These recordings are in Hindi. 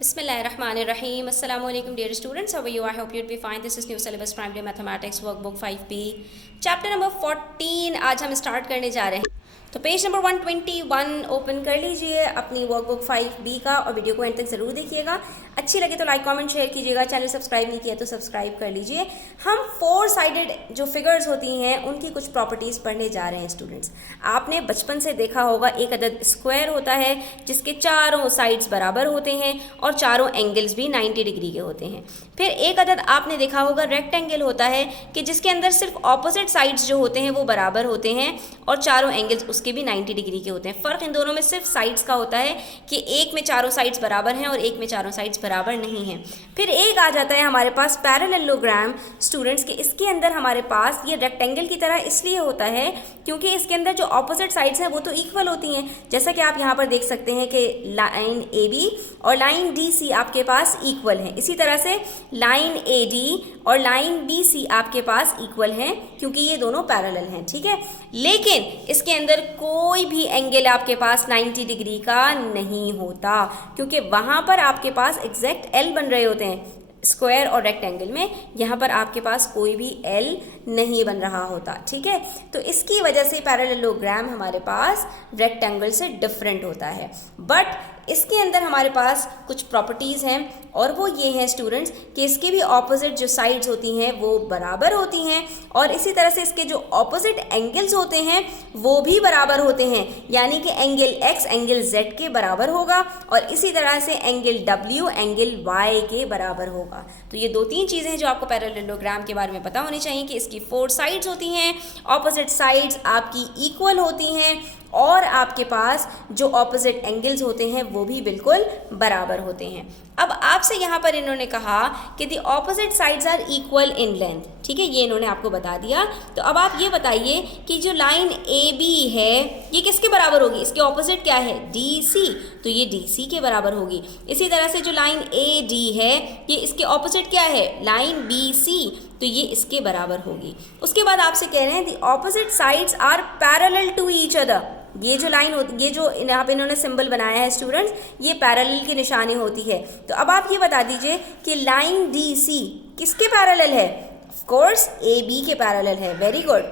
Bismillahirrahmanirrahim. Assalamu alaikum dear students. How are you? I hope you'd be fine. This is new syllabus primary mathematics workbook 5B. Chapter number 14 आज हम स्टार्ट करने जा रहे हैं। तो पेज नंबर 121 ओपन कर लीजिए अपनी वर्कबुक 5B का और वीडियो को एंड तक ज़रूर देखिएगा। अच्छी लगे तो लाइक कमेंट शेयर कीजिएगा। चैनल सब्सक्राइब नहीं किया तो सब्सक्राइब कर लीजिए। हम 4 साइडेड जो फिगर्स होती हैं उनकी कुछ प्रॉपर्टीज़ पढ़ने जा रहे हैं स्टूडेंट्स। आपने बचपन से देखा होगा एक अदद स्क्वायर होता है जिसके चारों साइड्स बराबर होते हैं और चारों एंगल्स भी 90 डिग्री के होते हैं। फिर एक अदद आपने देखा होगा रेक्टेंगल होता है कि जिसके अंदर सिर्फ ऑपोजिट साइड्स जो होते हैं वो बराबर होते हैं और चारों एंगल्स उसके भी 90 डिग्री के होते हैं। फ़र्क इन दोनों में सिर्फ साइड्स का होता है कि एक में चारों साइड्स बराबर हैं और एक में चारों साइड्स बराबर नहीं हैं। फिर एक आ जाता है हमारे पास पैरेललोग्राम स्टूडेंट्स के। इसके अंदर हमारे पास ये रेक्टेंगल की तरह इसलिए होता है क्योंकि इसके अंदर जो ऑपोजिट साइड्स हैं वो तो इक्वल होती हैं। जैसा कि आप यहाँ पर देख सकते हैं कि लाइन AB और लाइन DC आपके पास इक्वल हैं। इसी तरह से लाइन AD और लाइन BC आपके पास इक्वल हैं क्योंकि ये दोनों पैरेलल हैं, ठीक है। लेकिन इसके अंदर कोई भी एंगल आपके पास 90 डिग्री का नहीं होता क्योंकि वहाँ पर आपके पास एग्जैक्ट L बन रहे होते हैं। स्क्वायर और रेक्टेंगल में यहाँ पर आपके पास कोई भी L नहीं बन रहा होता, ठीक है। तो इसकी वजह से पैरेललोग्राम हमारे पास रेक्टेंगल से डिफरेंट होता है। बट इसके अंदर हमारे पास कुछ प्रॉपर्टीज़ हैं और वो ये हैं स्टूडेंट्स कि इसके भी ऑपोजिट जो साइड्स होती हैं वो बराबर होती हैं और इसी तरह से इसके जो ऑपोजिट एंगल्स होते हैं वो भी बराबर होते हैं। यानी कि एंगल X एंगल Z के बराबर होगा और इसी तरह से एंगल W एंगल Y के बराबर होगा। तो ये 2-3 चीज़ें हैं जो आपको पैरेललोग्राम के बारे में पता होनी चाहिए कि इसकी 4 साइड्स होती हैं, ऑपोजिट साइड्स आपकी इक्वल होती हैं और आपके पास जो ऑपोजिट एंगल्स होते हैं वो भी बिल्कुल बराबर होते हैं। अब आपसे यहाँ पर इन्होंने कहा कि the opposite sides are equal in length, ठीक है, ये इन्होंने आपको बता दिया। तो अब आप ये बताइए कि जो लाइन AB है ये किसके बराबर होगी? इसके ऑपोजिट क्या है? DC, तो ये DC के बराबर होगी। इसी तरह से जो लाइन AD है ये इसके ऑपोजिट क्या है? लाइन BC, तो ये इसके बराबर होगी। उसके बाद आपसे कह रहे हैं the opposite sides are parallel to each other. ये जो लाइन होती, ये जो यहाँ पे इन्होंने सिंबल बनाया है स्टूडेंट्स, ये पैरेलल की निशानी होती है। तो अब आप ये बता दीजिए कि लाइन DC किसके पैरेलल है? ऑफ कोर्स AB के पैरेलल है। Very good.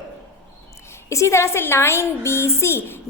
इसी तरह से लाइन BC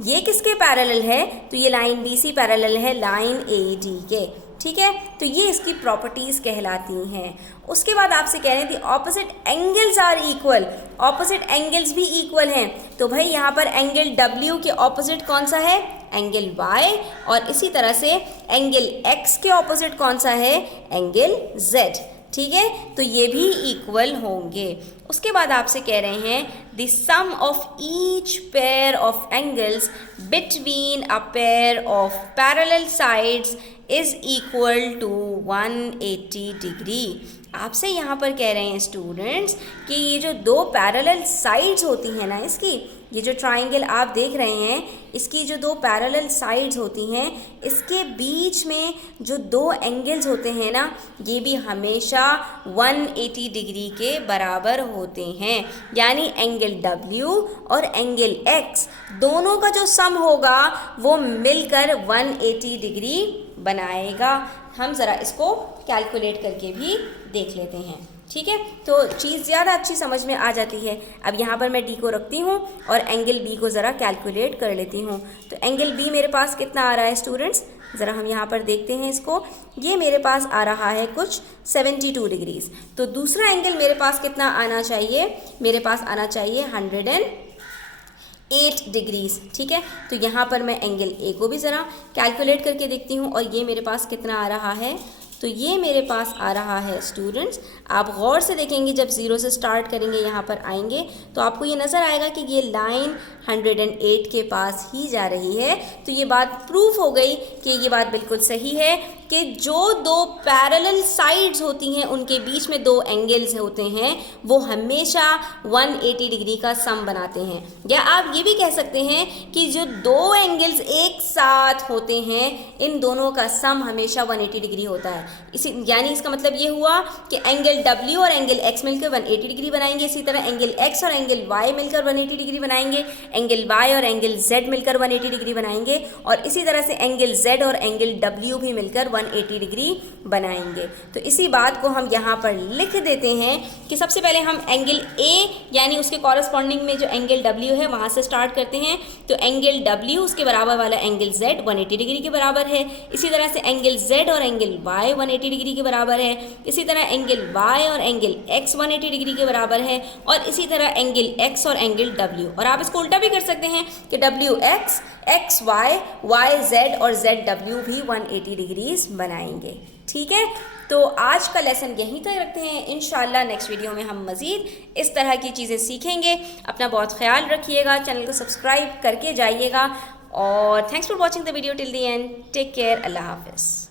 ये किसके पैरेलल है? तो ये लाइन BC पैरेलल है लाइन AD के, ठीक है। तो ये इसकी प्रॉपर्टीज़ कहलाती हैं। उसके बाद आपसे कह रहे हैं the opposite angles are equal, opposite angles भी इक्वल हैं। तो भाई यहाँ पर एंगल W के ऑपोजिट कौन सा है? एंगल Y, और इसी तरह से एंगल X के ऑपोजिट कौन सा है? एंगल Z, ठीक है। तो ये भी इक्वल होंगे। उसके बाद आपसे कह रहे हैं the sum of each pair of angles between a pair of parallel sides is equal to 180 degree. आपसे यहाँ पर कह रहे हैं स्टूडेंट्स कि ये जो 2 पैरेलल साइड्स होती हैं ना, इसकी ये जो ट्राइंगल आप देख रहे हैं इसकी जो 2 पैरेलल साइड्स होती हैं इसके बीच में जो 2 एंगल्स होते हैं ना ये भी हमेशा 180 डिग्री के बराबर होते हैं। यानी एंगल W और एंगल X दोनों का जो सम होगा वो मिलकर 180 डिग्री बनाएगा। हम ज़रा इसको कैलकुलेट करके भी देख लेते हैं, ठीक है। तो चीज़ ज़्यादा अच्छी समझ में आ जाती है। अब यहाँ पर मैं D को रखती हूँ और एंगल B को ज़रा कैलकुलेट कर लेती हूँ। तो एंगल B मेरे पास कितना आ रहा है स्टूडेंट्स? ज़रा हम यहाँ पर देखते हैं इसको। ये मेरे पास आ रहा है कुछ 72 डिग्रीज़। तो दूसरा एंगल मेरे पास कितना आना चाहिए? मेरे पास आना चाहिए 108 डिग्रीज़, ठीक है। तो यहाँ पर मैं एंगल A को भी ज़रा कैलकुलेट करके देखती हूँ और ये मेरे पास कितना आ रहा है? तो ये मेरे पास आ रहा है स्टूडेंट्स, आप गौर से देखेंगे जब 0 से स्टार्ट करेंगे यहाँ पर आएंगे तो आपको ये नज़र आएगा कि ये लाइन 108 के पास ही जा रही है। तो ये बात प्रूफ हो गई कि ये बात बिल्कुल सही है कि जो 2 पैरेलल साइड्स होती हैं उनके बीच में 2 एंगल्स होते हैं वो हमेशा 180 डिग्री का सम बनाते हैं। या आप ये भी कह सकते हैं कि जो 2 एंगल्स एक साथ होते हैं इन दोनों का सम हमेशा 180 डिग्री होता है। इसी यानी इसका मतलब ये हुआ कि एंगल W और एंगल X मिलकर 180 डिग्री बनाएंगे। इसी तरह एंगल X और एंगल Y मिलकर 180 डिग्री बनाएंगे। एंगल Y और एंगल Z मिलकर 180 डिग्री बनाएंगे और इसी तरह से एंगल Z और एंगल W भी मिलकर 180 डिग्री बनाएंगे। तो इसी बात को हम यहाँ पर लिख देते हैं कि सबसे पहले हम एंगल ए यानी उसके कॉरस्पॉन्डिंग में जो एंगल डब्ल्यू है वहाँ से स्टार्ट करते हैं। तो एंगल डब्ल्यू उसके बराबर वाला एंगल जेड 180 डिग्री के बराबर है। इसी तरह से एंगल जेड और एंगल वाई 180 डिग्री के बराबर है। इसी तरह एंगल वाई और एंगल एक्स 180 डिग्री के बराबर है। और इसी तरह एंगल एक्स और एंगल डब्ल्यू, और आप इसको उल्टा भी कर सकते हैं कि W X, X Y, Y Z और जेड डब्ल्यू भी 180 डिग्रीज बनाएंगे। ठीक है, तो आज का लेसन यहीं तक रखते हैं। इंशाल्लाह नेक्स्ट वीडियो में हम मज़ीद इस तरह की चीज़ें सीखेंगे। अपना बहुत ख्याल रखिएगा, चैनल को सब्सक्राइब करके जाइएगा और thanks for watching the video till the end. Take care, अल्लाह हाफिज़।